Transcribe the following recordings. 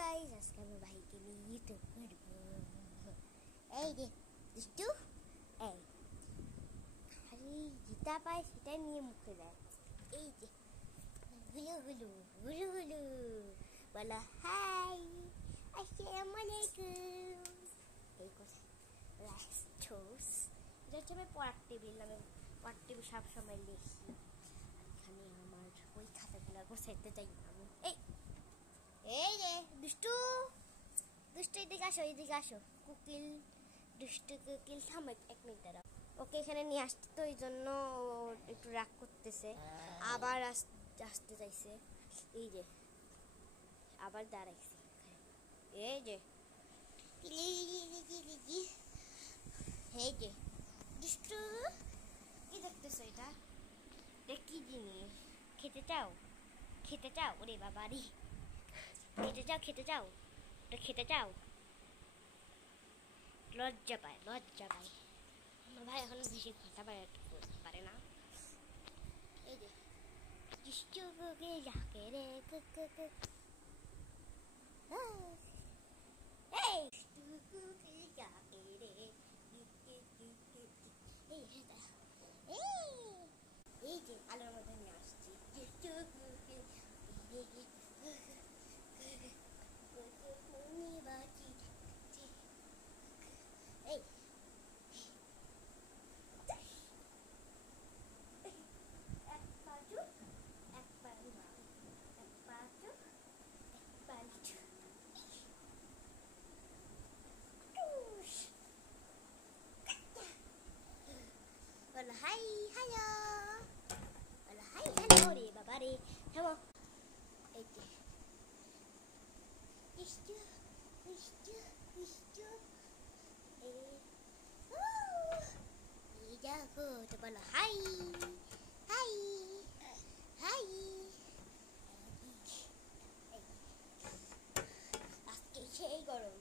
Guys, আজকে আমি ভাইকে নিয়ে ইউটিউব করবো। এই যে দুষ্টু, এই খালি যেটা পায় সেটা নিয়ে মুখে দেয়। এই যে হুলু হুলু হুলু হুলু বলো হাই, আসসালামু আলাইকুম। এই কথা রাষ্ট্রস, এটা হচ্ছে আমি পড়ার টেবিল। আমি পড়ার টেবিল সবসময় লিখি। এখানে আমার ওই খাতাগুলো গোছাইতে যাই আমি। এই রে দুষ্টু, দুষ্টু এদিকে আসো, এদিকে আসো। কুকিল, দুষ্টু কুকিল থামো এক মিনিট দাঁড়াও। ওকে এখানে নিয়ে আসতে তো এই জন্য একটু রাগ করতেছে, আবার আসতে চাইছে। এই যে আবার দাঁড়াইছে। এই যে এই যে দুষ্টু, কি দেখতেছো? এটা কি জিনিস? খেতে চাও? খেতে চাও? ওরে বাবা রে, খেতে চাও? খেতে চাও? ওটা খেতে চাও? লজ্জা পায়, লজ্জা পায়। আমার ভাই এখন বেশি কথা পারে না। এই যে দুষ্টু কুকি যাকে রে এই দুষ্টু কুকি যাকে রে এই যে আলোর মধ্যে নিয়ে আসছি। দুষ্টু কুকি এই এক পাঁচু, এক পাঁচু, এক পাঁচু, এক পাঁচু। বলো হাই হ্যালো, বলো হাই হ্যালো রে বাবা রে। থামো। এই যে দুষ্টু দুষ্টু দুষ্টু, এই দেখো তো, বলো হাই হাই হাই। আজকে সেই গরম,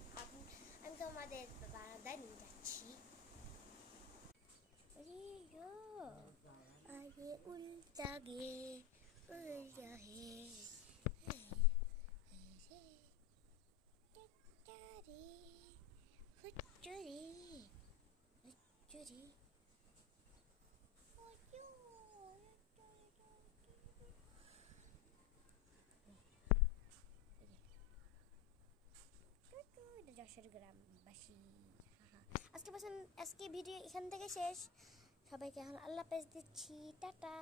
আমি তোমাদের বারান্দায় নিয়ে যাচ্ছি। আরে উল্টা গে উল্টা হে হুচ্চুরি হুচ্চুরি। যশোর গ্রামবাসী, আজকে ভিডিও এখান থেকে শেষ। সবাইকে এখন আল্লাহ হাফেজ দিচ্ছি, টাটা।